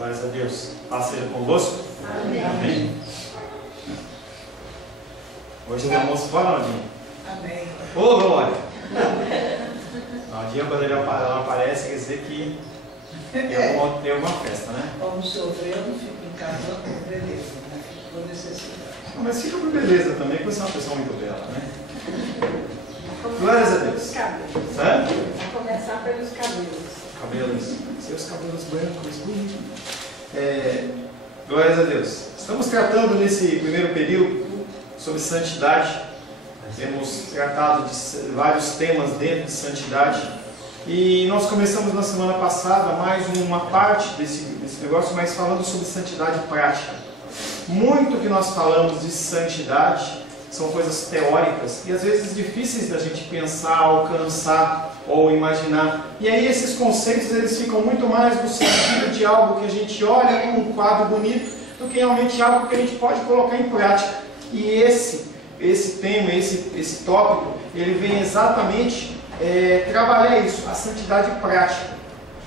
Glórias a Deus. Paz seja convosco. Amém. Amém. Hoje tem almoço fora, Naldinha? Amém. Ô, Glória! Naldinha, quando ela aparece, quer dizer que tem alguma festa, né? Como sofrer, eu não fico em casa por beleza, né? Fico por necessidade. Não, mas fica por beleza também, porque você é uma pessoa muito bela, né? Glórias a Deus. Pelos cabelos. Certo? Vamos começar pelos cabelos. Cabelos, seus cabelos brancos, bonitos. Glórias a Deus. Estamos tratando nesse primeiro período sobre santidade. Temos tratado de vários temas dentro de santidade. E nós começamos na semana passada mais uma parte desse negócio, mas falando sobre santidade prática. Muito que nós falamos de santidade são coisas teóricas e às vezes difíceis da gente pensar, alcançar ou imaginar. E aí esses conceitos eles ficam muito mais no sentido de algo que a gente olha como um quadro bonito do que realmente algo que a gente pode colocar em prática. E esse tema, esse tópico, ele vem exatamente trabalhar isso, a santidade prática.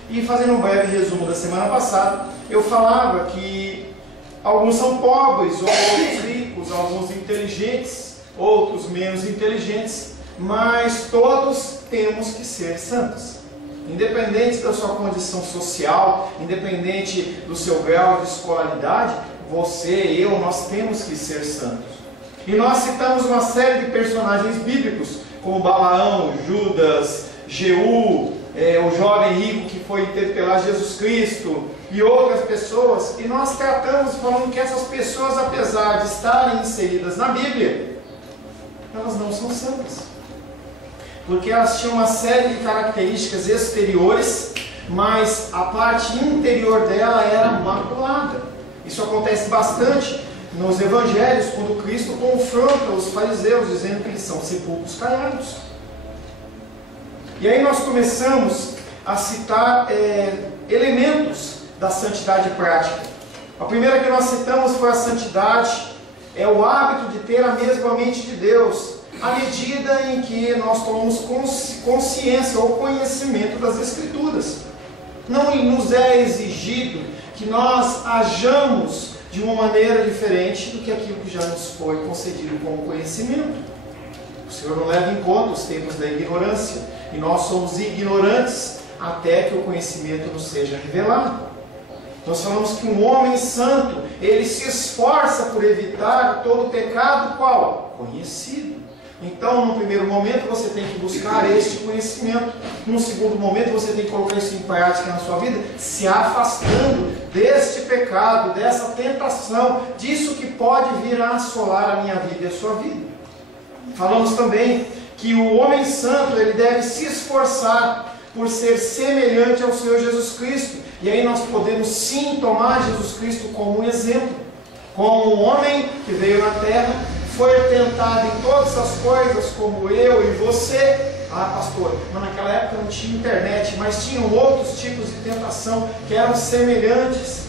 E fazendo um breve resumo da semana passada, eu falava que alguns são pobres, outros ricos, alguns inteligentes, outros menos inteligentes, mas todos temos que ser santos. Independente da sua condição social, independente do seu grau de escolaridade, você, eu, nós temos que ser santos. E nós citamos uma série de personagens bíblicos, como Balaão, Judas, Jeú, o jovem rico que foi interpelar Jesus Cristo e outras pessoas, e nós tratamos falando que essas pessoas, apesar de estarem inseridas na Bíblia, elas não são santas, porque elas tinham uma série de características exteriores, mas a parte interior dela era maculada. Isso acontece bastante nos evangelhos, quando Cristo confronta os fariseus, dizendo que eles são sepulcros caiados. E aí nós começamos a citar elementos da santidade prática. A primeira que nós citamos foi a santidade, é o hábito de ter a mesma mente de Deus, à medida em que nós tomamos consciência ou conhecimento das Escrituras. Não nos é exigido que nós hajamos de uma maneira diferente do que aquilo que já nos foi concedido como conhecimento. O Senhor não leva em conta os tempos da ignorância, e nós somos ignorantes até que o conhecimento nos seja revelado. Nós falamos que um homem santo, ele se esforça por evitar todo pecado, qual? Conhecido. Então, no primeiro momento, você tem que buscar este conhecimento. No segundo momento, você tem que colocar isso em prática na sua vida, se afastando deste pecado, dessa tentação, disso que pode vir a assolar a minha vida e a sua vida. Falamos também que o homem santo, ele deve se esforçar por ser semelhante ao Senhor Jesus Cristo. E aí nós podemos sim tomar Jesus Cristo como um exemplo. Como um homem que veio na terra, foi tentado em todas as coisas como eu e você. Ah, pastor, mas naquela época não tinha internet, mas tinham outros tipos de tentação que eram semelhantes.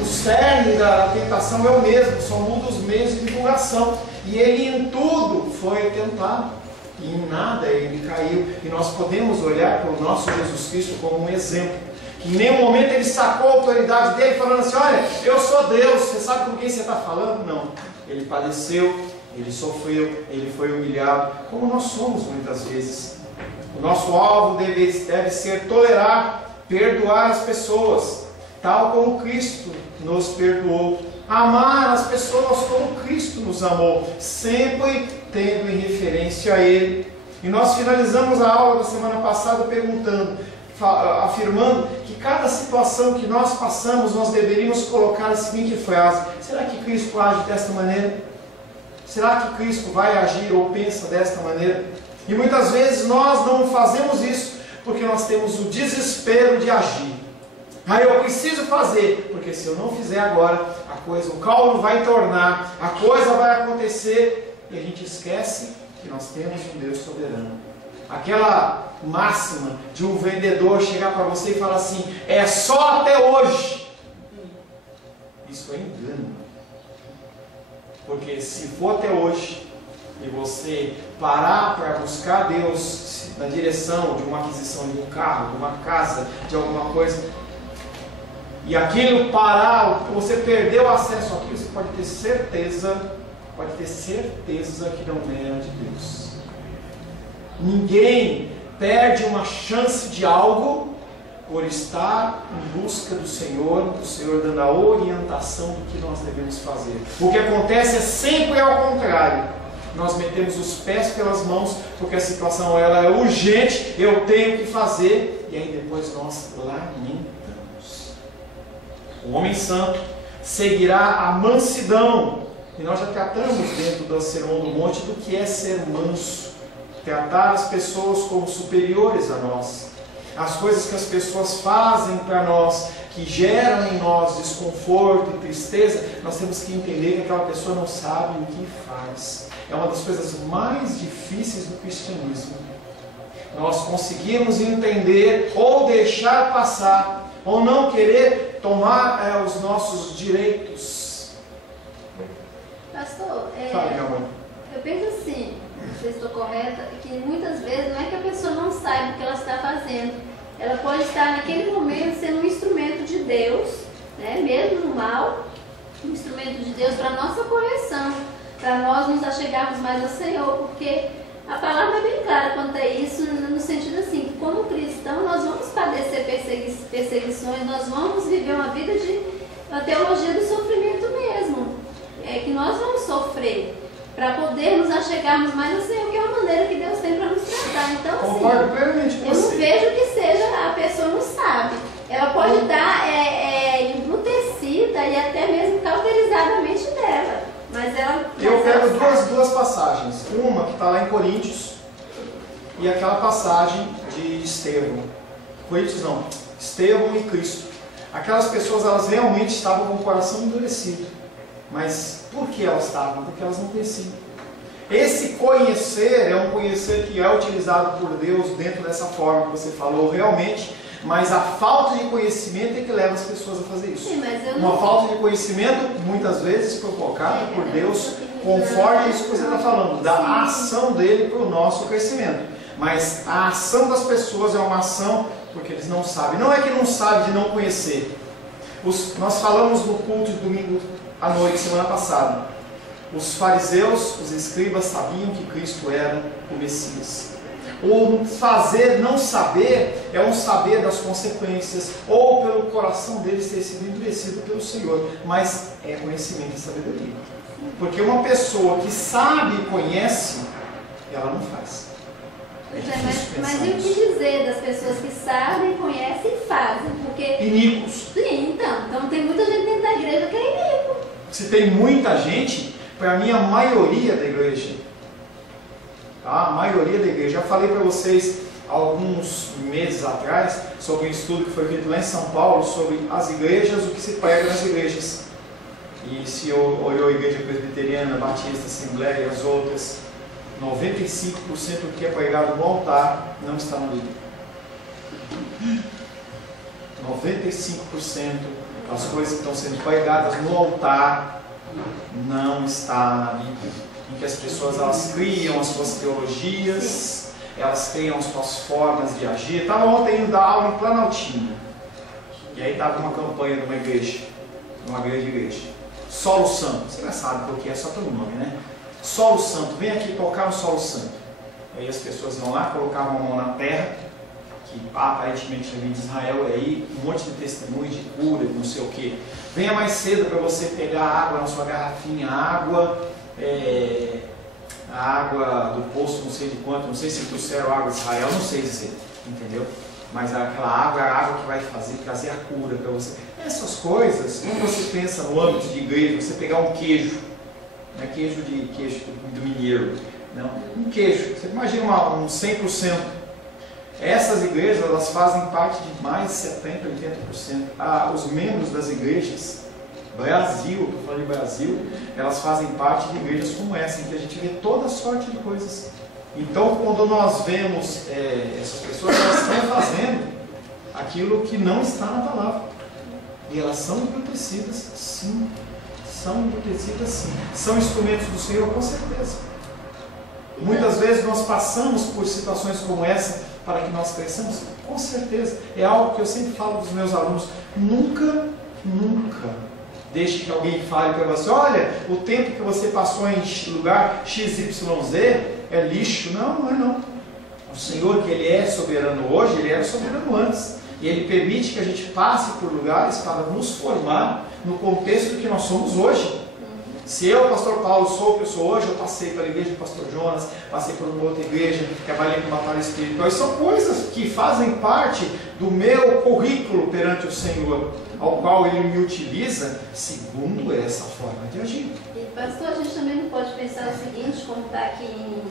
O cerne da tentação é o mesmo, só muda os meios de divulgação. E ele em tudo foi tentado. E em nada ele caiu. E nós podemos olhar para o nosso Jesus Cristo como um exemplo. Que em nenhum momento ele sacou a autoridade dele falando assim: olha, eu sou Deus, você sabe com quem você está falando? Não. Ele padeceu, ele sofreu, ele foi humilhado, como nós somos muitas vezes. O nosso alvo deve ser tolerar, perdoar as pessoas, tal como Cristo nos perdoou. Amar as pessoas como Cristo nos amou, sempre tendo em referência a Ele. E nós finalizamos a aula da semana passada afirmando que cada situação que nós passamos, nós deveríamos colocar a seguinte frase: será que Cristo age desta maneira? Será que Cristo vai agir ou pensa desta maneira? E muitas vezes nós não fazemos isso porque nós temos o desespero de agir. Eu preciso fazer, porque se eu não fizer agora, o caldo vai tornar, a coisa vai acontecer, e a gente esquece que nós temos um Deus soberano. Aquela máxima de um vendedor chegar para você e falar assim: é só até hoje. Isso é engano. Porque se for até hoje e você parar para buscar Deus na direção de uma aquisição de um carro, de uma casa, de alguma coisa, e aquilo parar, você perdeu acesso àquilo, você pode ter certeza que não é de Deus. Ninguém perde uma chance de algo por estar em busca do Senhor dando a orientação do que nós devemos fazer. O que acontece é sempre ao contrário. Nós metemos os pés pelas mãos, porque a situação ela é urgente, eu tenho que fazer, e aí depois nós lamentamos. O homem santo seguirá a mansidão, e nós já tratamos dentro do Sermão do Monte do que é ser manso, tratar as pessoas como superiores a nós. As coisas que as pessoas fazem para nós, que geram em nós desconforto e tristeza, nós temos que entender que aquela pessoa não sabe o que faz. É uma das coisas mais difíceis do cristianismo. Nós conseguirmos entender ou deixar passar, ou não querer tomar os nossos direitos. Pastor, Fala, meu amor. eu penso assim, não sei se estou correta, que muitas vezes não é que a pessoa não saiba o que ela está fazendo. Ela pode estar naquele momento sendo um instrumento de Deus, né? Mesmo no mal, um instrumento de Deus para a nossa correção, para nós nos achegarmos mais ao Senhor, porque a palavra é bem clara quanto a isso, no sentido assim, que como cristão nós vamos padecer perseguições, nós vamos viver uma vida de uma teologia do sofrimento mesmo, que nós vamos sofrer para poder nos achegarmos mais ao Senhor, que é uma maneira que Deus tem para nos tratar. Então, Concordo assim, plenamente com eu você. não vejo que seja a pessoa não sabe. Ela pode estar embrutecida e até mesmo cauterizada a mente dela. Mas ela. Eu pego duas passagens. Uma que está lá em Coríntios e aquela passagem de Estevão. Coríntios não, Estevão e Cristo. Aquelas pessoas, elas realmente estavam com o coração endurecido. Mas por que elas estavam? Porque elas não conheciam. Esse conhecer é um conhecer que é utilizado por Deus dentro dessa forma que você falou realmente, mas a falta de conhecimento é que leva as pessoas a fazer isso. Sim, mas eu não... Uma falta de conhecimento, muitas vezes provocada por Deus, conforme isso que você está falando, da ação dele para o nosso crescimento. Mas a ação das pessoas é uma ação porque eles não sabem. Não é que não sabem de não conhecer. Nós falamos no culto de domingo à noite, semana passada. Os fariseus, os escribas sabiam que Cristo era o Messias. O fazer não saber é um saber das consequências, ou pelo coração deles ter sido endurecido pelo Senhor, mas é conhecimento e sabedoria. Porque uma pessoa que sabe e conhece, ela não faz. Mas e o que dizer das pessoas que sabem, conhecem e fazem? Porque... Iníquos. Sim, então tem muita gente dentro da igreja que é iníquo. Se tem muita gente, para mim a maioria da igreja, tá? A maioria da igreja, já falei para vocês alguns meses atrás sobre um estudo que foi feito lá em São Paulo sobre as igrejas, o que se prega nas igrejas. E se olhou a igreja presbiteriana, batista, assembleia e as outras, 95% do que é pregado no altar não está na Bíblia. 95% das coisas que estão sendo pregadas no altar não está na Bíblia. Em que as pessoas elas criam as suas teologias, elas criam as suas formas de agir. Estava ontem indo dar aula em Planaltina. E aí estava uma campanha de uma igreja, uma grande igreja. Solo Santo, você já sabe o que é, só pelo nome, né? Solo Santo, vem aqui tocar no Solo Santo. Aí as pessoas vão lá, colocavam a mão na terra, que aparentemente vem de Israel, e aí um monte de testemunho de cura, de não sei o que. Venha mais cedo para você pegar água na sua garrafinha, a água do poço, não sei de quanto, não sei se trouxeram água de Israel, não sei dizer, entendeu? Mas aquela água é a água que vai trazer a cura para você. Essas coisas, quando você pensa no âmbito de igreja, você pegar um queijo, não é queijo do mineiro, não, um queijo, você imagina um 100%. Essas igrejas, elas fazem parte de mais de 70%, 80%. Os membros das igrejas, Brasil, estou falando de Brasil, elas fazem parte de igrejas como essa, em que a gente vê toda sorte de coisas. Então, quando nós vemos essas pessoas, elas estão fazendo aquilo que não está na palavra. E elas são embrutecidas, sim. São embrutecidas, sim. São instrumentos do Senhor, com certeza. Muitas vezes nós passamos por situações como essa para que nós cresçamos. Com certeza. É algo que eu sempre falo dos meus alunos. Nunca deixe que alguém fale para você: olha, o tempo que você passou em lugar XYZ é lixo. Não, não é não. O Senhor, que Ele é soberano hoje, Ele era soberano antes. E Ele permite que a gente passe por lugares para nos formar no contexto que nós somos hoje. Se eu, pastor Paulo, sou o que eu sou hoje, eu passei pela igreja do pastor Jonas, passei por uma outra igreja, trabalhei com batalha espiritual. E são coisas que fazem parte do meu currículo perante o Senhor, ao qual Ele me utiliza segundo essa forma de agir. E pastor, a gente também não pode pensar o seguinte, como está aqui em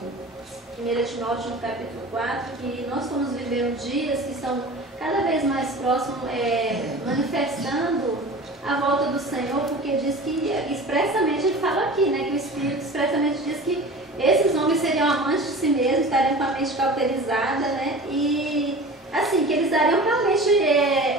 1 Timóteo no capítulo 4, que nós estamos vivendo dias que estão cada vez mais próximos, manifestando a volta do Senhor, porque diz que, expressamente, ele fala aqui, né, que o Espírito expressamente diz que esses homens seriam amantes de si mesmos, estariam com a mente cauterizada, né, e assim, que eles dariam realmente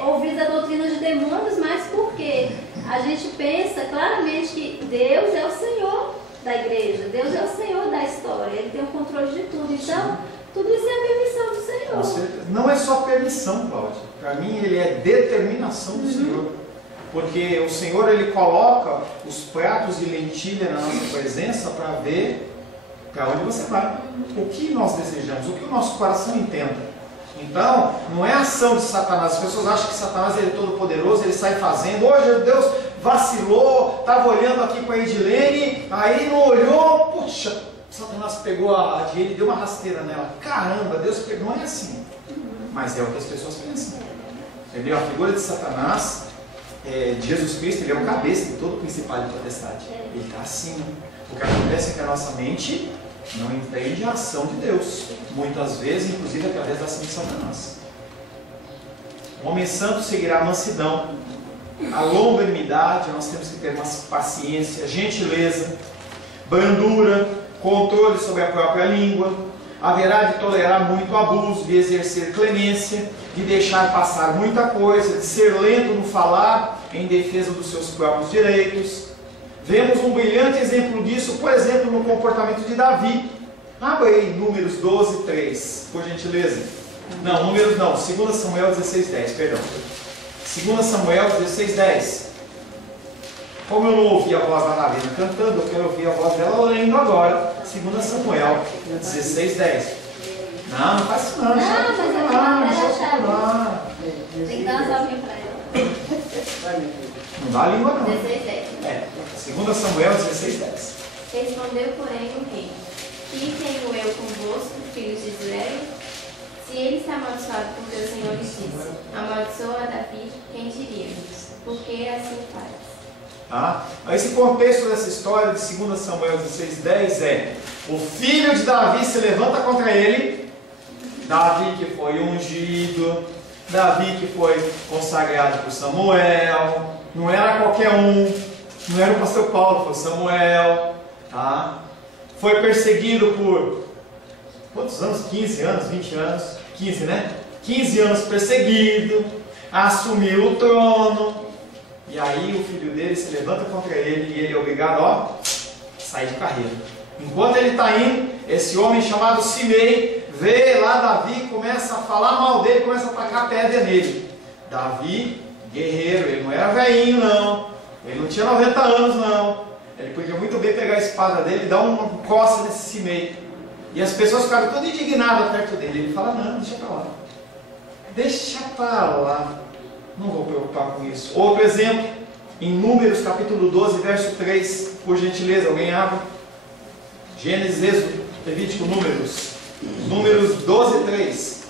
ouvidos à doutrina de demônios, mas porque a gente pensa claramente que Deus é o Senhor da igreja, Deus é o Senhor da história, Ele tem o controle de tudo, então tudo isso é a permissão do Senhor. Não é só permissão, Cláudia, para mim Ele é determinação do Senhor. Porque o Senhor, Ele coloca os pratos de lentilha na nossa presença para ver para onde você vai. O que nós desejamos, o que o nosso coração entenda. Então, não é ação de Satanás. As pessoas acham que Satanás ele é todo poderoso, ele sai fazendo. Hoje Deus vacilou, estava olhando aqui com a Edilene, aí não olhou, puxa, Satanás pegou a Edilene e deu uma rasteira nela. Caramba, Deus pegou, não é assim. Mas é o que as pessoas pensam. Entendeu? A figura de Satanás, de Jesus Cristo, Ele é o cabeça de todo o principado e potestade. Ele está acima. O que acontece é que a nossa mente não entende a ação de Deus. Muitas vezes, inclusive, através da ação de Satanás. O homem santo seguirá a mansidão, a longanimidade. Nós temos que ter uma paciência, gentileza, brandura, controle sobre a própria língua. Haverá de tolerar muito abuso, de exercer clemência, de deixar passar muita coisa, de ser lento no falar em defesa dos seus próprios direitos. Vemos um brilhante exemplo disso, por exemplo, no comportamento de Davi. Abra aí Números 12, 3, por gentileza. Não, Números não, 2 Samuel 16, 10, perdão. 2 Samuel 16, 10. Como eu não ouvi a voz da Navina cantando, eu quero ouvir a voz dela lendo agora. 2 Samuel 16, 10. Não faz isso não. Tem que dar uma salvinha para ela. Não dá a língua não. 16, 10. 2 Samuel 16, 10. Respondeu, porém, o rei: que tenho eu convosco, filhos de Israel? Se ele está amaldiçoado por teu Senhor lhe disse: amaldiçoa a Davi, quem diríamos? Porque assim faz. Esse contexto dessa história de 2 Samuel 16, 10 é: o filho de Davi se levanta contra ele. Davi que foi ungido, Davi que foi consagrado por Samuel, não era qualquer um, não era o pastor Paulo, foi Samuel, foi perseguido por quantos anos? 15 anos, 20 anos, 15, né? 15 anos perseguido, assumiu o trono. E aí o filho dele se levanta contra ele e ele é obrigado a sair de carreira. Enquanto ele está indo, esse homem chamado Simei vê lá Davi, começa a falar mal dele, começa a tacar pedra nele. Davi, guerreiro, ele não era velhinho não, ele não tinha 90 anos não. Ele podia muito bem pegar a espada dele e dar uma coça nesse Simei. E as pessoas ficaram todas indignadas perto dele. Ele fala: não, deixa para lá. Deixa para lá. Não vou preocupar com isso. Outro exemplo, em Números capítulo 12, verso 3, por gentileza, alguém abre. Gênesis, Êxodo, Levítico, Números. Números 12, 3.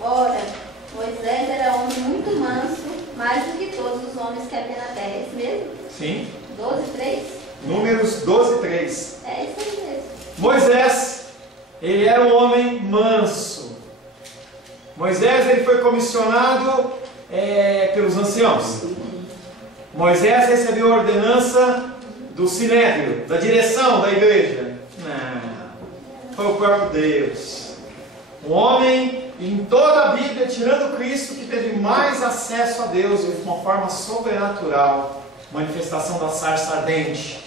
Ora, Moisés era homem muito manso, mais do que todos os homens que havia na terra. É isso mesmo? Sim. 12, 3? Números 12, 3. É isso aí mesmo. Moisés, ele era um homem manso. Moisés, ele foi comissionado pelos anciãos. Moisés recebeu a ordenança do Sinédrio, da direção da igreja. Não, foi o próprio Deus. Um homem, em toda a Bíblia, tirando Cristo, que teve mais acesso a Deus de uma forma sobrenatural. Manifestação da sarça ardente.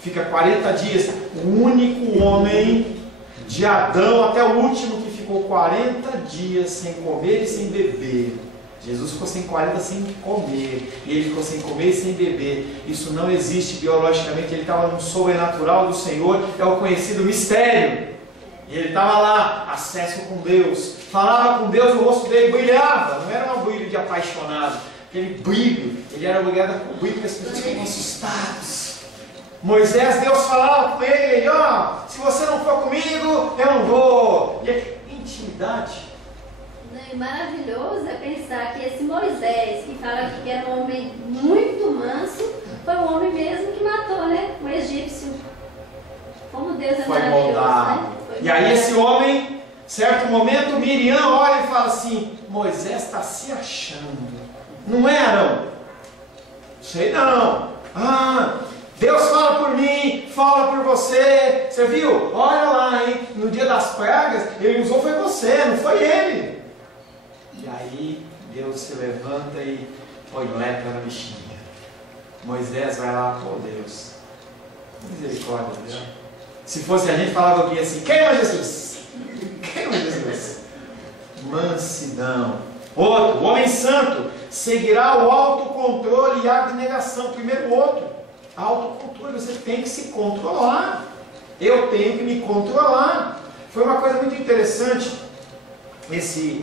Fica 40 dias, o único homem De Adão até o último que ficou 40 dias sem comer e sem beber. Jesus ficou sem 40 sem comer, e ele ficou sem comer e sem beber. Isso não existe biologicamente, ele estava no sobrenatural do Senhor, é o conhecido mistério. E ele estava lá, acesso com Deus, falava com Deus, o rosto dele brilhava, não era um brilho de apaixonado, aquele brilho, ele era obrigado com o brilho que as pessoas ficavam assustadas. Moisés, Deus falava com ele, ó, se você não for comigo, eu não vou. E é intimidade. E maravilhoso é pensar que esse Moisés, que fala que era um homem muito manso, foi um homem mesmo que matou, né? Um egípcio. Como Deus é foi maravilhoso, moldado. né? E aí esse homem, certo momento, Miriam olha e fala assim, Moisés está se achando. Não é, Arão? Sei não. Ah, Deus fala por mim, fala por você. Você viu? Olha lá, hein? No dia das pragas, ele usou foi você, não foi ele. E aí Deus se levanta e põe lepra na bichinha. Moisés vai lá, pô Deus, misericórdia, Deus. Se fosse a gente, falava alguém assim, queima Jesus, queima Jesus. Mansidão. Outro, o homem santo seguirá o autocontrole e a abnegação. Primeiro o outro, autocontrole, você tem que se controlar. Eu tenho que me controlar. Foi uma coisa muito interessante.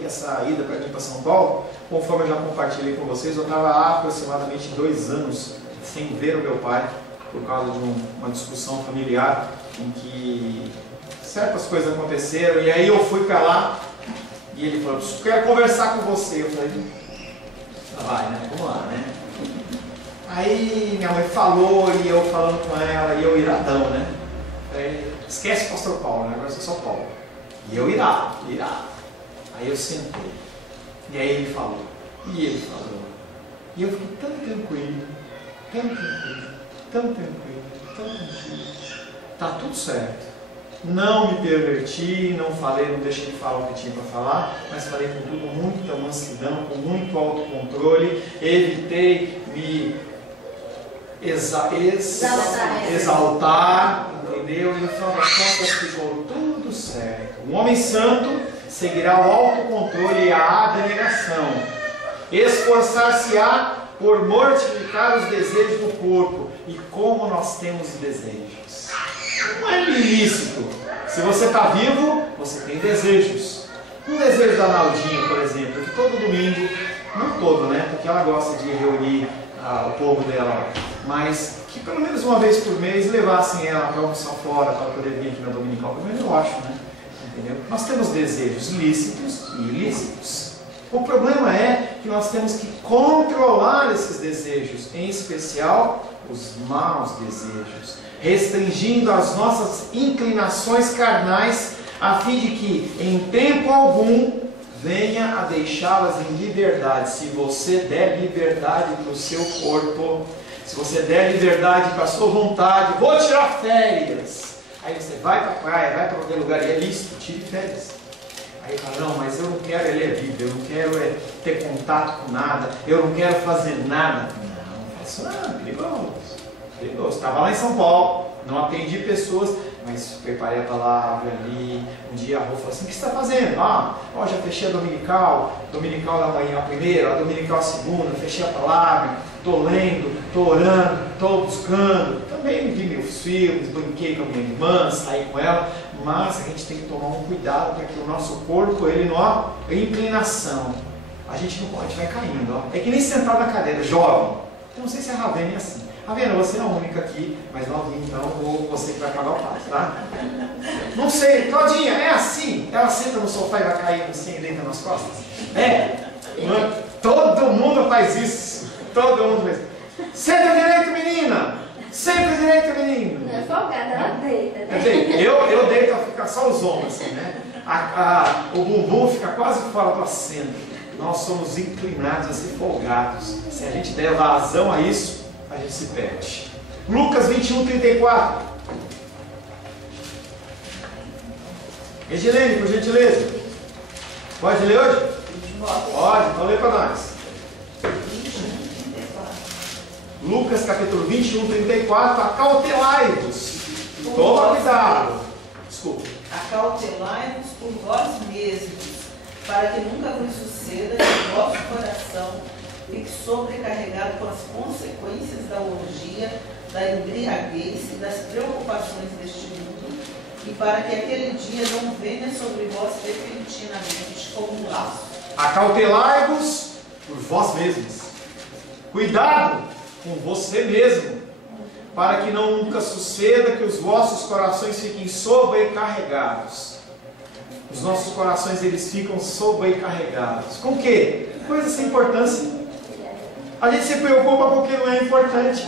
Essa ida para aqui para São Paulo, conforme eu já compartilhei com vocês, eu estava há aproximadamente 2 anos sem ver o meu pai, por causa de uma discussão familiar, em que certas coisas aconteceram, e aí eu fui para lá, e ele falou, quero conversar com você. Eu falei, vai, né? Vamos lá, né? Aí minha mãe falou, e eu falando com ela, e eu iradão, né? Aí, esquece o pastor Paulo, né? Agora eu sou só Paulo. E eu irado. Aí eu sentei, e aí ele falou, e ele falou, e eu fiquei tão tranquilo, está tudo certo, não me perverti, não falei, não deixei de falar o que tinha para falar, mas falei com tudo, muita mansidão, com muito autocontrole, evitei me exaltar, entendeu? E no final das contas ficou tudo certo. Um homem santo seguirá o autocontrole e a abnegação. Esforçar-se-á por mortificar os desejos do corpo. E como nós temos desejos? Não é ilícito. Se você está vivo, você tem desejos. Um desejo da Naldinha, por exemplo, que todo domingo, não todo, né? Porque ela gosta de reunir o povo dela, mas que pelo menos uma vez por mês levassem ela para almoçar fora, para poder vir aqui na Dominical. Pelo menos eu acho, né? Entendeu? Nós temos desejos lícitos e ilícitos. O problema é que nós temos que controlar esses desejos, em especial os maus desejos, restringindo as nossas inclinações carnais, a fim de que, em tempo algum, venha a deixá-las em liberdade. Se você der liberdade para o seu corpo, se você der liberdade para a sua vontade, vou tirar férias. Aí você vai para a praia, vai para qualquer lugar e é lícito, tire férias. Aí fala, não, mas eu não quero ler a Bíblia, eu não quero ter contato com nada, eu não quero fazer nada. Não, faço nada, perigoso. Estava lá em São Paulo, não atendi pessoas, mas preparei a palavra ali. Um dia a Rô falou assim, o que você está fazendo? Já fechei a dominical da manhã a primeira, a dominical a segunda, fechei a palavra, estou lendo, estou orando, estou buscando. Também vi meus filhos, brinquei com a minha irmã, saí com ela, mas a gente tem que tomar um cuidado para que o nosso corpo, ele não é inclinação. A gente não pode, vai caindo. Ó. É que nem sentar na cadeira, jovem. Eu não sei se a Ravena é assim. Ravena, você é a única aqui, mas novinha, então você que vai pagar o passo, tá? Não sei, Claudinha, é assim? Ela senta no sofá e vai cair assim e deita nas costas? Todo mundo faz isso. Todo mundo faz isso. Senta direito, menina! Senta direito, menino! Não é folgada, ela deita, né? Eu deito, fica só os ombros assim, né? O bumbum fica quase fora do assento. Nós somos inclinados a ser folgados. Se a gente der vazão a isso, a gente se perde. Lucas 21:34. Edilene, por gentileza. Pode ler hoje? Pode, então lê para nós. Lucas capítulo 21:34. Acautelai-vos. Toma cuidado. Desculpa. Acautelai-vos por vós mesmos, para que nunca vos suceda que o vosso coração fique sobrecarregado com as consequências da orgia, da embriaguez e das preocupações deste mundo, e para que aquele dia não venha sobre vós repentinamente como um laço. Acautelai-vos por vós mesmos. Cuidado com você mesmo, para que nunca suceda que os vossos corações fiquem sobrecarregados. Os nossos corações, eles ficam sobrecarregados. Com o quê? Coisas sem importância. A gente se preocupa porque não é importante.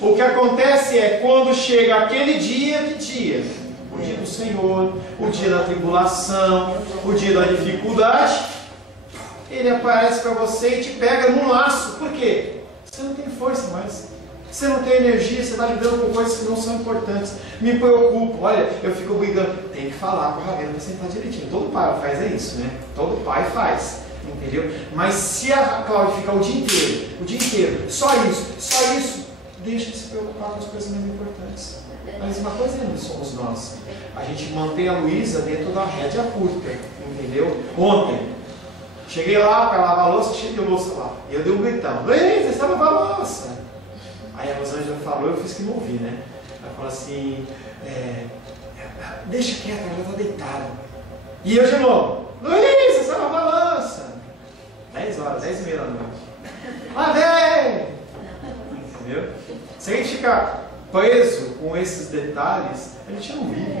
O que acontece é quando chega aquele dia, que dia? O dia do Senhor, o dia da tribulação, o dia da dificuldade. Ele aparece para você e te pega num laço. Por quê? Você não tem força mais. Você não tem energia, você está lidando com coisas que não são importantes. Me preocupo, olha, eu fico brigando. Tem que falar com a Ravena para sentar direitinho. Todo pai faz isso, né? Todo pai faz, entendeu? Mas se a Cláudia ficar o dia inteiro, só isso, deixa de se preocupar com as coisas mais importantes. Mas uma coisa não somos nós. A gente mantém a Luísa dentro da rédea curta, entendeu? Ontem, cheguei lá para lavar a louça, cheio de louça lá. E eu dei um gritão. Luísa, você vai lavar a louça? Aí a Rosângela falou, eu fiz que não ouvi, né? Ela falou assim, deixa quieta, ela está deitada. E eu de novo, Luísa, você vai lavar a louça? 10 horas, 10h30 da noite. Lavei! Entendeu? Se a gente ficar preso com esses detalhes, a gente não vive.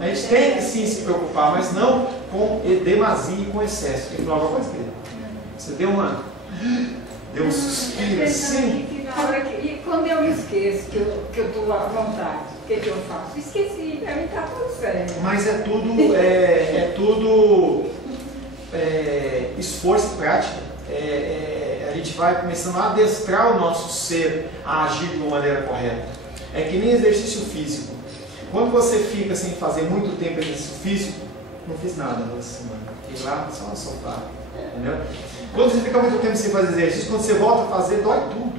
A gente tem que sim se preocupar, mas não com demasia e com excesso. Tem que falar alguma coisa, querido? Você deu um suspiro assim. E quando eu me esqueço que eu estou à vontade, o que eu faço? Esqueci, para mim está tudo certo. Mas é tudo esforço e prática. A gente vai começando a adestrar o nosso ser a agir de uma maneira correta. É que nem exercício físico. Quando você fica sem fazer muito tempo exercício físico, não fiz nada na semana. Fiquei lá só no sofá. Entendeu? Quando você fica muito tempo sem fazer exercício, quando você volta a fazer, dói tudo.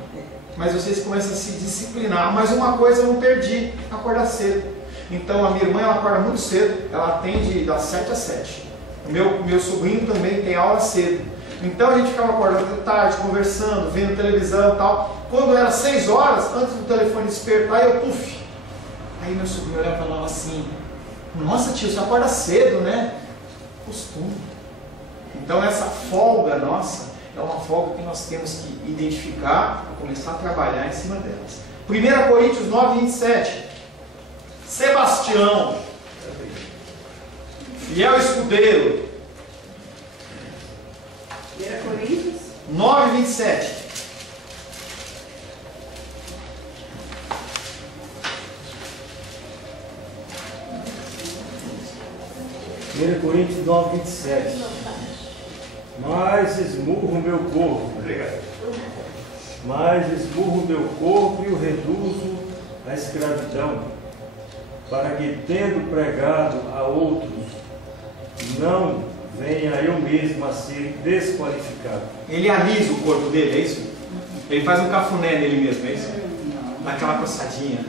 Mas vocês começam a se disciplinar. Mas uma coisa eu não perdi, acordar cedo. Então a minha irmã, ela acorda muito cedo, ela atende das 7 às 7. O meu sobrinho também tem aula cedo. Então a gente ficava acordando de tarde, conversando, vendo televisão e tal. Quando era 6 horas, antes do telefone despertar, eu puf. Aí meu sobrinho olhava e falava assim, nossa tio, você acorda cedo, né? Costume. Então essa folga nossa é uma folga que nós temos que identificar e começar a trabalhar em cima delas. 1 Coríntios 9, 27. Sebastião, fiel escudeiro. 1 Coríntios 9, 27. Coríntios 9, 27. Mas esmurro o meu corpo. Obrigado. Mas esmurro o meu corpo e o reduzo à escravidão, para que, tendo pregado a outros, não venha eu mesmo a ser desqualificado. Ele alisa o corpo dele, é isso? Ele faz um cafuné nele mesmo, é isso? Naquela coçadinha.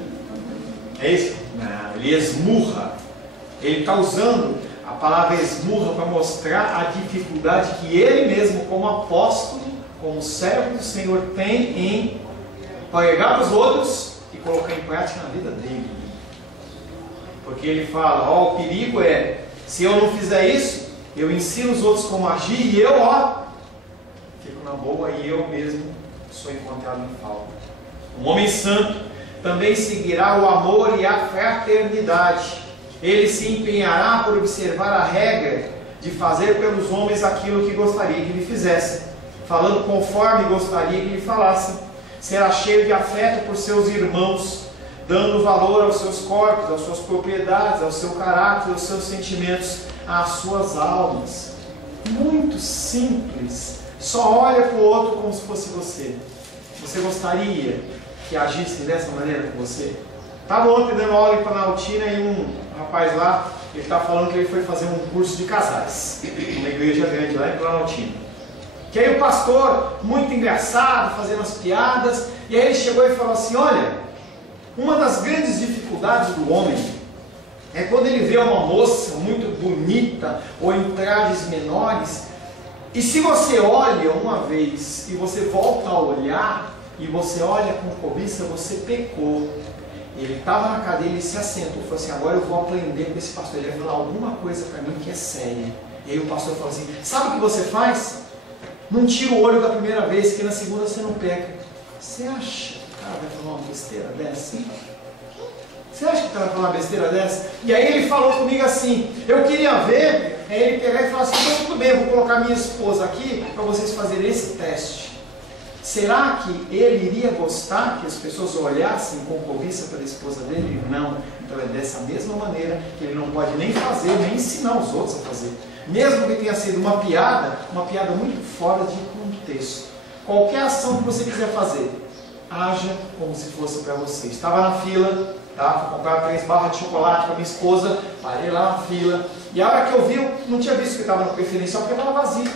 É isso? Não, ele esmurra. Ele está usando a palavra esmurra para mostrar a dificuldade que ele mesmo, como apóstolo, como servo do Senhor, tem em pregar para os outros e colocar em prática na vida dele. Porque ele fala, ó, o perigo é, se eu não fizer isso, eu ensino os outros como agir e eu, fico na boa e eu mesmo sou encontrado em falta. Um homem santo também seguirá o amor e a fraternidade. Ele se empenhará por observar a regra de fazer pelos homens aquilo que gostaria que lhe fizessem, falando conforme gostaria que lhe falassem. Será cheio de afeto por seus irmãos, dando valor aos seus corpos, às suas propriedades, ao seu caráter, aos seus sentimentos, às suas almas. Muito simples. Só olha para o outro como se fosse você. Você gostaria que agisse dessa maneira com você? Estava ontem dando aula em Planaltina e um rapaz lá, ele está falando que ele foi fazer um curso de casais, numa igreja grande lá em Planaltina. Que aí o pastor, muito engraçado, fazendo as piadas, e aí ele chegou e falou assim, olha, uma das grandes dificuldades do homem É quando ele vê uma moça muito bonita ou em trajes menores, e se você olha uma vez e você volta a olhar, e você olha com cobiça, você pecou. Ele estava na cadeira, ele se assentou, falou assim: agora eu vou aprender com esse pastor, ele vai falar alguma coisa para mim que é séria. E aí o pastor falou assim: sabe o que você faz? Não tira o olho da primeira vez, que na segunda você não peca. Você acha que o cara vai falar uma besteira dessa? Você acha que o cara vai falar uma besteira dessa? E aí ele falou comigo assim: eu queria ver, ele pegar e falar assim: então tudo bem, eu vou colocar minha esposa aqui para vocês fazerem esse teste. Será que ele iria gostar que as pessoas olhassem com cobiça para a esposa dele? Não. Então é dessa mesma maneira que ele não pode nem fazer, nem ensinar os outros a fazer. Mesmo que tenha sido uma piada muito fora de contexto. Qualquer ação que você quiser fazer, haja como se fosse para você. Estava na fila, tá? Fui comprar 3 barras de chocolate para minha esposa, parei lá na fila, e a hora que eu vi, eu não tinha visto que estava no preferencial, porque estava vazio.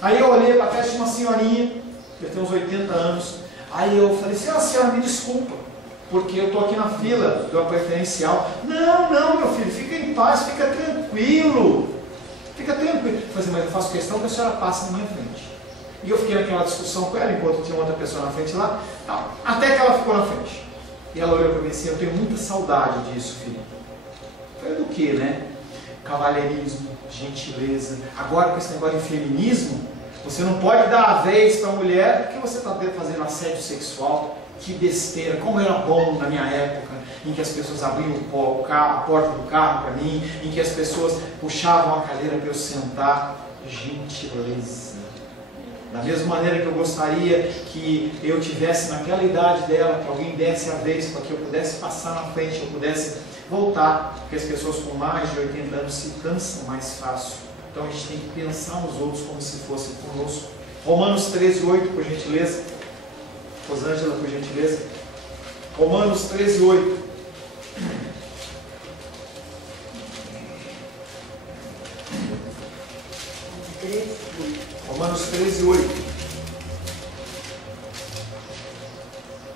Aí eu olhei para trás de uma senhorinha, eu tenho uns 80 anos. Aí eu falei assim: senhora, me desculpa, porque eu estou aqui na fila do preferencial. Não, meu filho, fica em paz, fica tranquilo. Fica tranquilo. Eu falei assim: mas eu faço questão que a senhora passe na minha frente. E eu fiquei naquela discussão com ela, enquanto tinha outra pessoa na frente lá, até que ela ficou na frente. E ela olhou para mim assim: eu tenho muita saudade disso, filho. Eu falei: do que, né? Cavalheirismo, gentileza. Agora com esse negócio de feminismo, você não pode dar a vez para a mulher porque você está fazendo assédio sexual. Que besteira, como era bom na minha época, em que as pessoas abriam a porta do carro para mim, em que as pessoas puxavam a cadeira para eu sentar. Gentileza. Da mesma maneira que eu gostaria que eu tivesse naquela idade dela, que alguém desse a vez para que eu pudesse passar na frente, eu pudesse voltar, porque as pessoas com mais de 80 anos se cansam mais fácil. Então a gente tem que pensar nos outros como se fosse conosco. Romanos 13:8, por gentileza. Rosângela, por gentileza. Romanos 13:8. Romanos 13:8.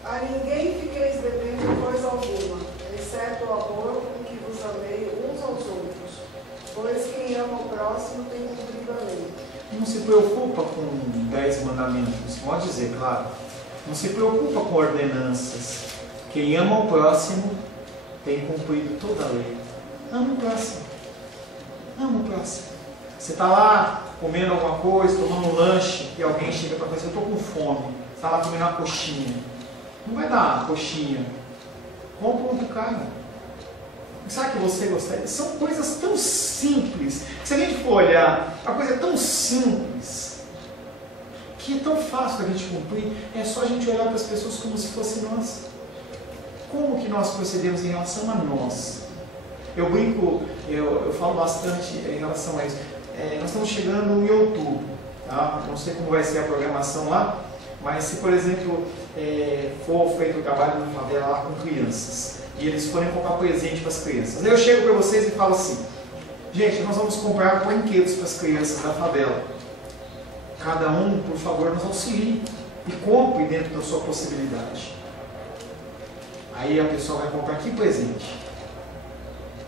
A ninguém fiqueis devendo coisa alguma, exceto o amor com que vos amei uns aos outros. Pois quem ama o próximo tem cumprido a lei. Não se preocupa com 10 mandamentos, pode dizer, claro. Não se preocupa com ordenanças. Quem ama o próximo tem cumprido toda a lei. Ama o próximo. Ama o próximo. Você está lá comendo alguma coisa, tomando um lanche, e alguém chega para você: eu estou com fome. Você está lá comendo uma coxinha. Não vai dar uma coxinha. Compra um do cara. Sabe que você gostaria? São coisas tão simples. Se a gente for olhar, a coisa é tão simples, que é tão fácil da gente cumprir. É só a gente olhar para as pessoas como se fosse nós. Como que nós procedemos em relação a nós? Eu brinco, eu falo bastante em relação a isso. Nós estamos chegando em outubro, tá? Não sei como vai ser a programação lá, mas se, por exemplo, for feito o trabalho na favela lá com crianças, e eles forem comprar presente para as crianças, aí eu chego para vocês e falo assim: gente, nós vamos comprar brinquedos para as crianças da favela. Cada um, por favor, nos auxilie e compre dentro da sua possibilidade. Aí a pessoa vai comprar que presente?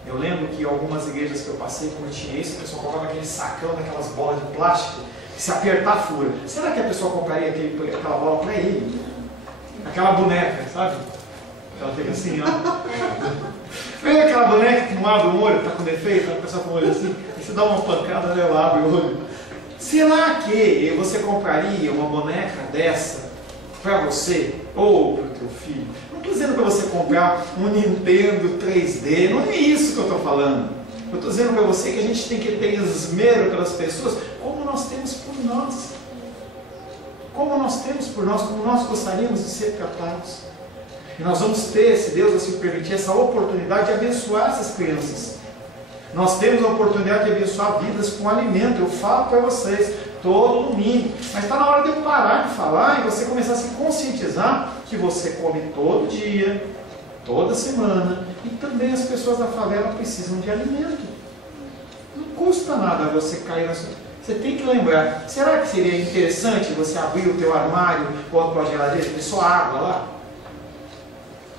Eu lembro que algumas igrejas que eu passei, como eu tinha isso, a pessoa colocava aquele sacão daquelas bolas de plástico, que se apertar fura. Será que a pessoa compraria aquela bola para ele? Aquela boneca, sabe? Ela fica assim, ó. Vem aquela boneca que não abre o olho, está com defeito, a pessoa com o olho assim, e você dá uma pancada, ela abre o olho. Será que você compraria uma boneca dessa para você ou para o teu filho? Não estou dizendo para você comprar um Nintendo 3D, não é isso que eu estou falando. Eu estou dizendo para você que a gente tem que ter esmero pelas pessoas, como nós temos por nós. Como nós temos por nós, como nós gostaríamos de ser tratados. E nós vamos ter, se Deus assim permitir, essa oportunidade de abençoar essas crianças. Nós temos a oportunidade de abençoar vidas com alimento. Eu falo para vocês todo domingo. Mas está na hora de eu parar de falar e você começar a se conscientizar que você come todo dia, toda semana, e também as pessoas da favela precisam de alimento. Não custa nada você cair na sua... Você tem que lembrar, será que seria interessante você abrir o teu armário ou a tua geladeira e ter só água lá?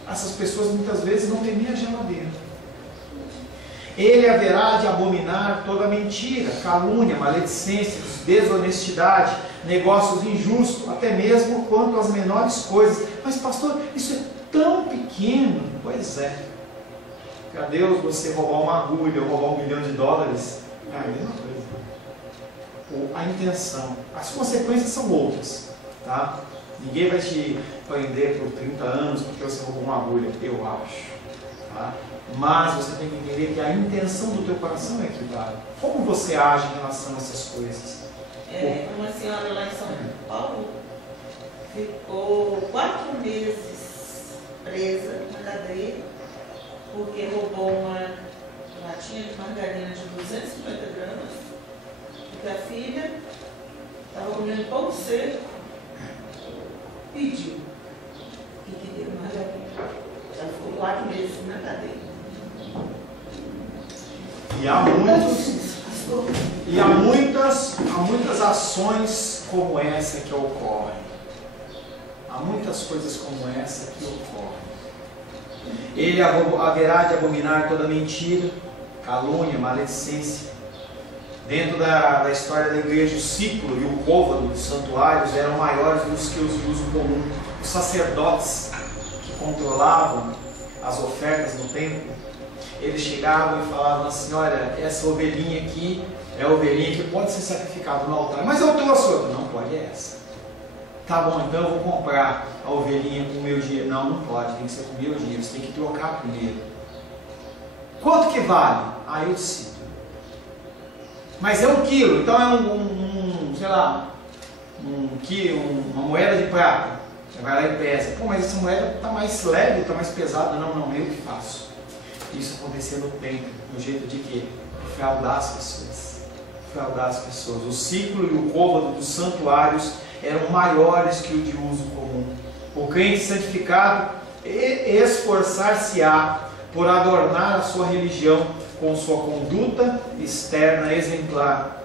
Essas pessoas muitas vezes não têm nem a geladeira. Ele haverá de abominar toda mentira, calúnia, maledicência, desonestidade, negócios injustos, até mesmo quanto às menores coisas. Mas pastor, isso é tão pequeno. Pois é. Para Deus, você roubar uma agulha ou roubar $1 milhão, é a mesma coisa. A intenção. As consequências são outras. Tá? Ninguém vai te prender por 30 anos porque você roubou uma agulha, eu acho. Tá? Mas você tem que entender que a intenção do teu coração é que vale. Como você age em relação a essas coisas? Uma senhora lá em São Paulo ficou 4 meses presa na cadeia porque roubou uma latinha de margarina de 250 gramas, porque a filha estava comendo pão seco, pediu que queria margarina. Ela ficou 4 meses na cadeia. E há muitas ações como essa que ocorrem. Há muitas coisas como essa que ocorrem. Ele haverá de abominar toda mentira, calúnia, maledicência. Dentro da história da igreja, o ciclo e o côvado dos santuários eram maiores do que os de uso comum. Os sacerdotes que controlavam as ofertas no templo, eles chegavam e falavam assim: olha, essa ovelhinha aqui é a ovelhinha que pode ser sacrificada no altar, mas eu trouxe outra. Não pode, é essa. Tá bom, então eu vou comprar a ovelhinha com o meu dinheiro. Não, não pode, tem que ser com o meu dinheiro, você tem que trocar primeiro. Quanto que vale? Ah, eu decido. Mas é 1 quilo, então é sei lá, uma moeda de prata. Você vai lá e pesa. Pô, mas essa moeda está mais leve, está mais pesada. Não, eu que faço. Isso acontecia no templo, no jeito de quê? Fraudar as pessoas. Fraudar as pessoas. O ciclo e o côvado dos santuários eram maiores que o de uso comum. O crente santificado esforçar-se-á por adornar a sua religião com sua conduta externa exemplar,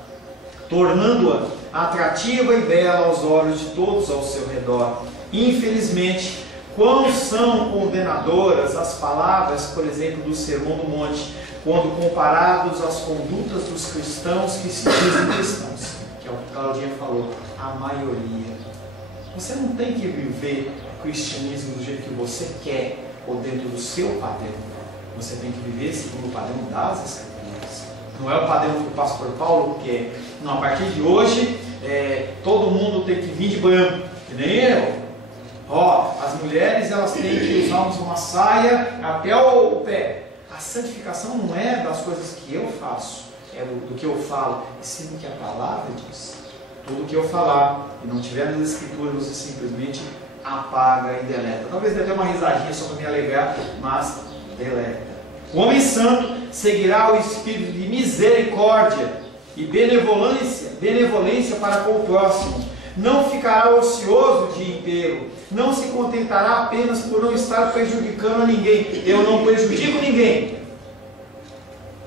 tornando-a atrativa e bela aos olhos de todos ao seu redor. Infelizmente, quão são condenadoras as palavras, por exemplo, do Sermão do Monte, quando comparados às condutas dos cristãos que se dizem cristãos, que é o que Claudinha falou, a maioria. Você não tem que viver o cristianismo do jeito que você quer ou dentro do seu padrão. Você tem que viver segundo o padrão das Escrituras. Não é o padrão que o pastor Paulo quer. Não, a partir de hoje, todo mundo tem que vir de branco, que nem eu. As mulheres elas têm que usar uma saia até o pé. A santificação não é das coisas que eu faço, é do que eu falo, e sim do que a palavra diz. Tudo que eu falar e não tiver nas Escrituras, você simplesmente apaga e deleta. Talvez dê até uma risadinha só para me alegrar, mas deleta. O homem santo seguirá o espírito de misericórdia e benevolência para com o próximo. Não ficará ocioso o dia inteiro. Não se contentará apenas por não estar prejudicando a ninguém. Eu não prejudico ninguém.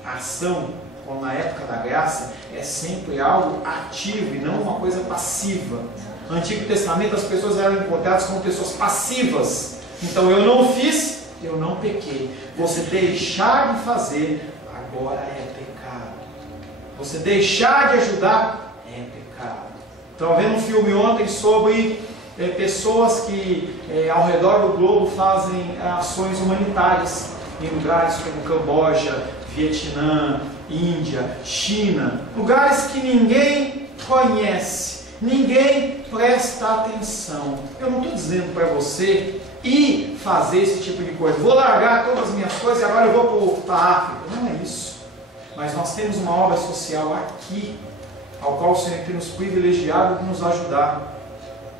A ação, como na época da graça, é sempre algo ativo e não uma coisa passiva. No Antigo Testamento as pessoas eram encontradas como pessoas passivas. Então eu não fiz, eu não pequei. Você deixar de fazer, agora é pecado. Você deixar de ajudar, é pecado. Estava vendo um filme ontem sobre pessoas que ao redor do globo fazem ações humanitárias em lugares como Camboja, Vietnã, Índia, China, lugares que ninguém conhece, ninguém presta atenção. Eu não estou dizendo para você ir fazer esse tipo de coisa, vou largar todas as minhas coisas e agora eu vou para a África. Não é isso. Mas nós temos uma obra social aqui, ao qual o Senhor tem nos privilegiado de nos ajudar.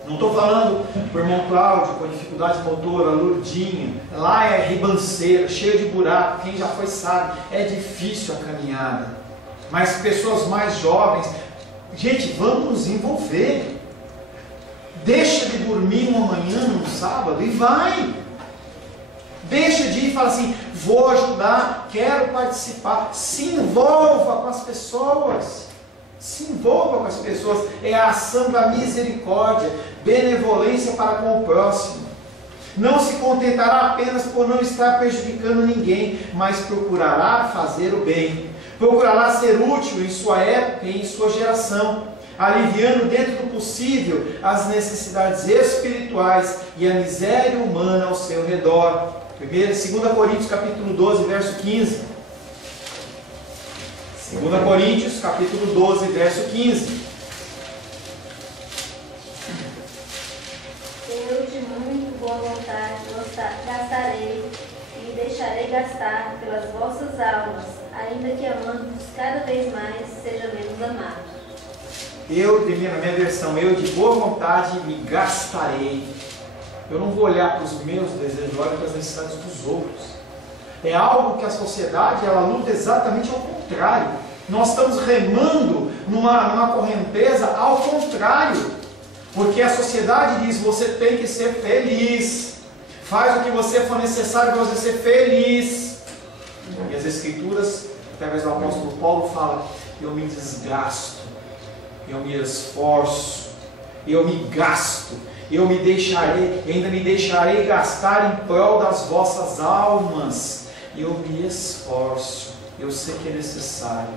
Não estou falando para o irmão Cláudio com dificuldade motora, Lourdinha, lá é ribanceira, cheia de buraco, quem já foi sabe, é difícil a caminhada. Mas pessoas mais jovens, gente, vamos nos envolver. Deixa de dormir uma manhã no sábado e vai. Deixa de ir e fala assim, vou ajudar, quero participar. Se envolva com as pessoas. Se envolva com as pessoas. É a ação da misericórdia, benevolência para com o próximo. Não se contentará apenas por não estar prejudicando ninguém, mas procurará fazer o bem. Procurará ser útil em sua época e em sua geração, aliviando dentro do possível as necessidades espirituais e a miséria humana ao seu redor. 2 Coríntios capítulo 12, verso 15. 2 Coríntios capítulo 12, verso 15. Eu de muito boa vontade gastarei e me deixarei gastar pelas vossas almas, ainda que amando-vos cada vez mais, seja menos amado. Na minha versão, eu de boa vontade me gastarei. Eu não vou olhar para os meus desejos, eu olho para as necessidades dos outros. É algo que a sociedade, ela luta exatamente ao contrário. Nós estamos remando numa correnteza ao contrário. Porque a sociedade diz, você tem que ser feliz. Faz o que você for necessário para você ser feliz. E as Escrituras, através do apóstolo Paulo, fala, eu me desgasto, eu me esforço, eu me gasto, eu ainda me deixarei gastar em prol das vossas almas. Eu me esforço, eu sei que é necessário,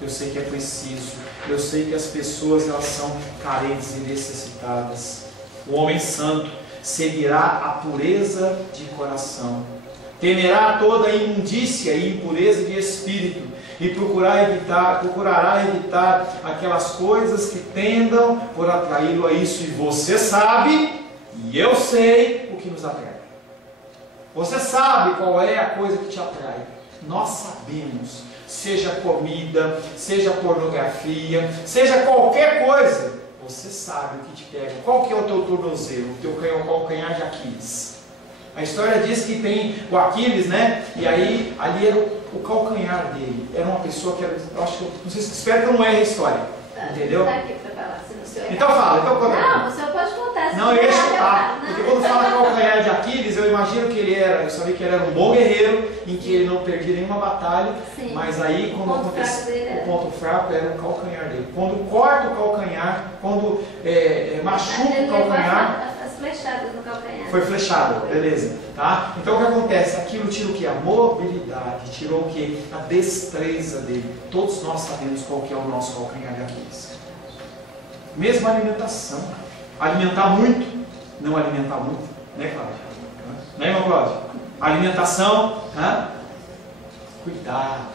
eu sei que é preciso, eu sei que as pessoas elas são carentes e necessitadas. O homem santo seguirá a pureza de coração, temerá toda a imundícia e impureza de espírito, e procurará evitar aquelas coisas que tendam por atraí-lo a isso. E você sabe, e eu sei, o que nos atrai. Você sabe qual é a coisa que te atrai. Nós sabemos, seja comida, seja pornografia, seja qualquer coisa, você sabe o que te pega. Qual que é o teu tornozelo, o teu calcanhar de Aquiles? A história diz que tem o Aquiles, né? E aí, ali era o calcanhar dele. Era uma pessoa que era, eu acho que, não sei se espero que eu não erre a história. Entendeu? Tá aqui para falar, se não se eu então fala, então conta. Não, o senhor pode contar. Não, eu ia chutar. Porque quando fala calcanhar de Aquiles, eu imagino que eu sabia que ele era um bom guerreiro, em que ele não perdia nenhuma batalha. Sim. Mas aí, quando acontece, o ponto fraco era o calcanhar dele. Quando corta o calcanhar, quando machuca o calcanhar. Flechadas no calcanhar. Foi flechado, beleza. Tá? Então o que acontece? Aquilo tira o que? A mobilidade, tirou o que? A destreza dele. Todos nós sabemos qual que é o nosso calcanhar de Aquiles. Mesmo a alimentação. Alimentar muito, não alimentar muito, né, Cláudia? Né, irmão Cláudio? Alimentação, cuidado.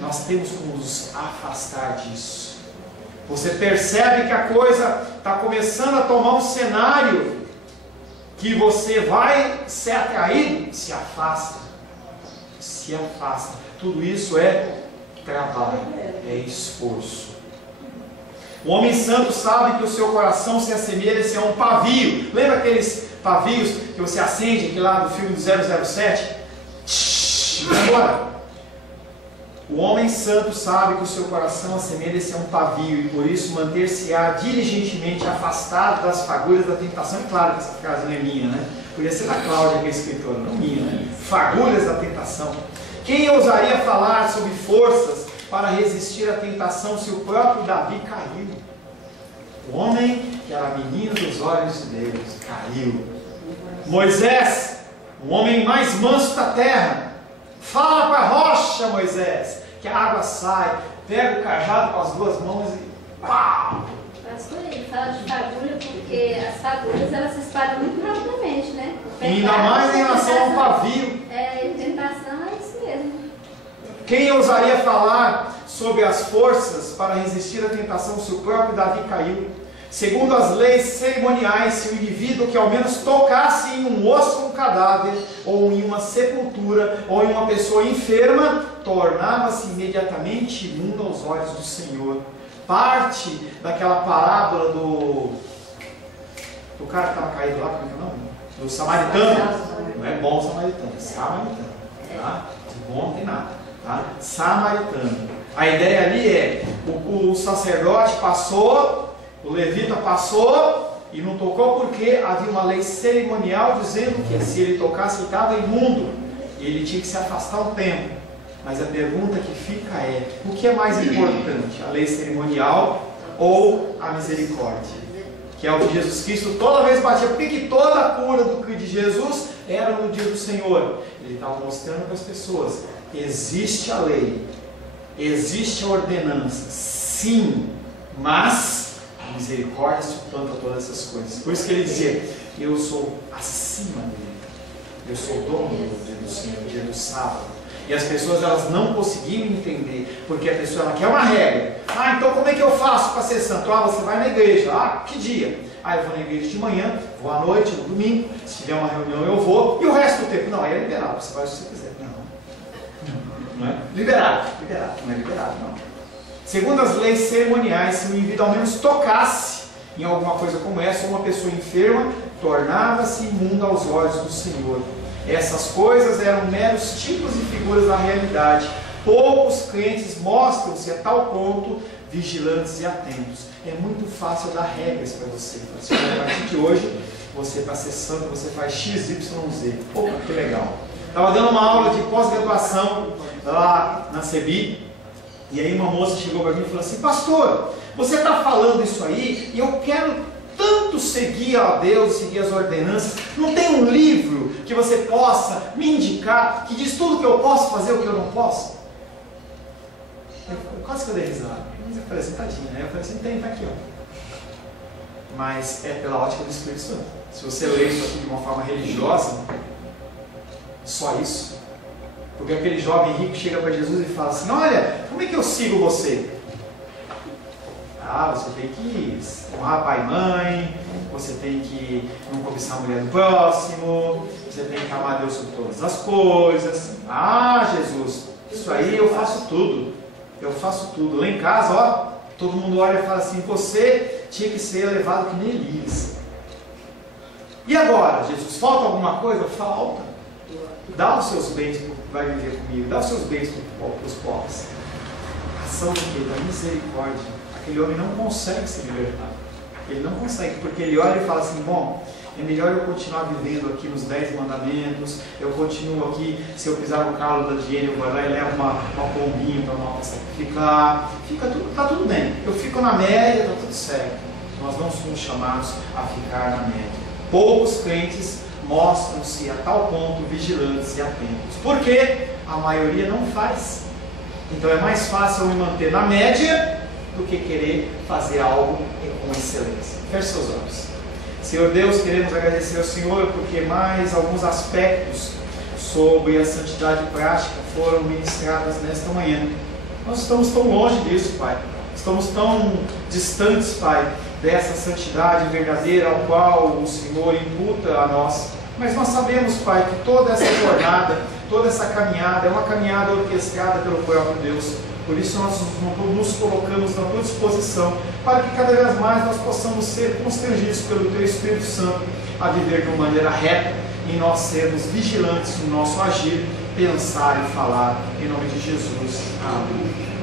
Nós temos como nos afastar disso. Você percebe que a coisa está começando a tomar um cenário que você vai ser atraído, se afasta. Se afasta. Tudo isso é trabalho, é esforço. O homem santo sabe que o seu coração se assemelha a um pavio. Lembra aqueles pavios que você acende aqui lá do filme do 007? Vai embora. O homem santo sabe que o seu coração assemelha-se a um pavio e por isso manter-se-á diligentemente afastado das fagulhas da tentação. E claro que essa frase não é minha, né? Podia ser da Cláudia, que é escritora, não minha, né? Fagulhas da tentação. Quem ousaria falar sobre forças para resistir à tentação se o próprio Davi caiu? O homem que era menino dos olhos de Deus caiu. Moisés, o homem mais manso da terra, fala para a rocha, Moisés, que a água sai, pega o cajado com as duas mãos e pau! Pastor, ele fala de fagulha porque as fagulhas elas se espalham muito rapidamente, né? E ainda mais em relação ao pavio. Tentação é isso mesmo. Quem ousaria falar sobre as forças para resistir à tentação se o próprio Davi caiu? Segundo as leis cerimoniais, se o indivíduo que ao menos tocasse em um osso um cadáver, ou em uma sepultura, ou em uma pessoa enferma, tornava-se imediatamente imundo aos olhos do Senhor. Parte daquela parábola do cara que estava caído lá, como é que é o nome? Do samaritano. Não é bom samaritano, é samaritano. Tá? De bom não tem nada. Tá? Samaritano. A ideia ali é, o sacerdote passou, o levita passou e não tocou porque havia uma lei cerimonial dizendo que se ele tocasse ele estava imundo e ele tinha que se afastar um tempo. Mas a pergunta que fica é, o que é mais importante, a lei cerimonial ou a misericórdia? Que que é o de Jesus Cristo, toda vez batia. Por que toda a cura de Jesus era no dia do Senhor? Ele estava mostrando para as pessoas: existe a lei, existe a ordenança, sim, mas a misericórdia suplanta todas essas coisas. Por isso que ele dizia: eu sou acima dele, eu sou dono do dia do Senhor, do dia do sábado. E as pessoas, elas não conseguiam entender, porque a pessoa, ela quer uma regra. Então como é que eu faço para ser santo? Você vai na igreja. Que dia? Eu vou na igreja de manhã, vou à noite, no domingo, se tiver uma reunião eu vou, e o resto do tempo? Não, aí é liberado, você faz o que você quiser. Não é liberado, não é liberado, não. Segundo as leis cerimoniais, se o indivíduo ao menos tocasse em alguma coisa como essa, uma pessoa enferma tornava-se imunda aos olhos do Senhor. Essas coisas eram meros tipos e figuras da realidade. Poucos crentes mostram-se a tal ponto vigilantes e atentos. É muito fácil dar regras para você. A partir de hoje, você para ser santo, você faz X, Y, Z. Opa, que legal. Estava dando uma aula de pós-graduação lá na CEBI, e aí uma moça chegou para mim e falou assim: pastor, você está falando isso aí, e eu quero tanto seguir a Deus, seguir as ordenanças. Não tem um livro que você possa me indicar, que diz tudo que eu posso fazer, o que eu não posso? Quase que eu dei risada. Mas eu falei assim, tadinha, né? Eu falei assim, tem, tá aqui, ó. Mas é pela ótica do Espírito Santo. Se você ler isso aqui de uma forma religiosa, só isso. Porque aquele jovem rico chega para Jesus e fala assim: olha, como é que eu sigo você? Você tem que honrar pai e mãe, você tem que não cobiçar a mulher do próximo, você tem que amar Deus sobre todas as coisas. Jesus, isso aí eu faço tudo. Eu faço tudo. Lá em casa, todo mundo olha e fala assim: você tinha que ser levado que nem Elias. E agora, Jesus, falta alguma coisa? Falta. Dá os seus bens, vai viver comigo. Dá os seus bens para os pobres. Ação de quê? Da misericórdia. Aquele homem não consegue se libertar. Ele não consegue, porque ele olha e fala assim: bom, é melhor eu continuar vivendo aqui nos 10 mandamentos, eu continuo aqui, se eu pisar no calo da Diene, eu vou lá e levo uma pombinha para uma sacrificar, está tudo bem, eu fico na média, está tudo certo. Nós não somos chamados a ficar na média. Poucos crentes mostram-se a tal ponto vigilantes e atentos. Por quê? A maioria não faz. Então é mais fácil eu me manter na média do que querer fazer algo com excelência. Feche seus olhos. Senhor Deus, queremos agradecer ao Senhor porque mais alguns aspectos sobre a santidade prática foram ministrados nesta manhã. Nós estamos tão longe disso, Pai. Estamos tão distantes, Pai, dessa santidade verdadeira ao qual o Senhor imputa a nós. Mas nós sabemos, Pai, que toda essa jornada, toda essa caminhada é uma caminhada orquestrada pelo próprio Deus. Por isso nós nos colocamos na tua disposição, para que cada vez mais nós possamos ser constrangidos pelo teu Espírito Santo a viver de uma maneira reta e nós sermos vigilantes no nosso agir, pensar e falar. Em nome de Jesus. Amém.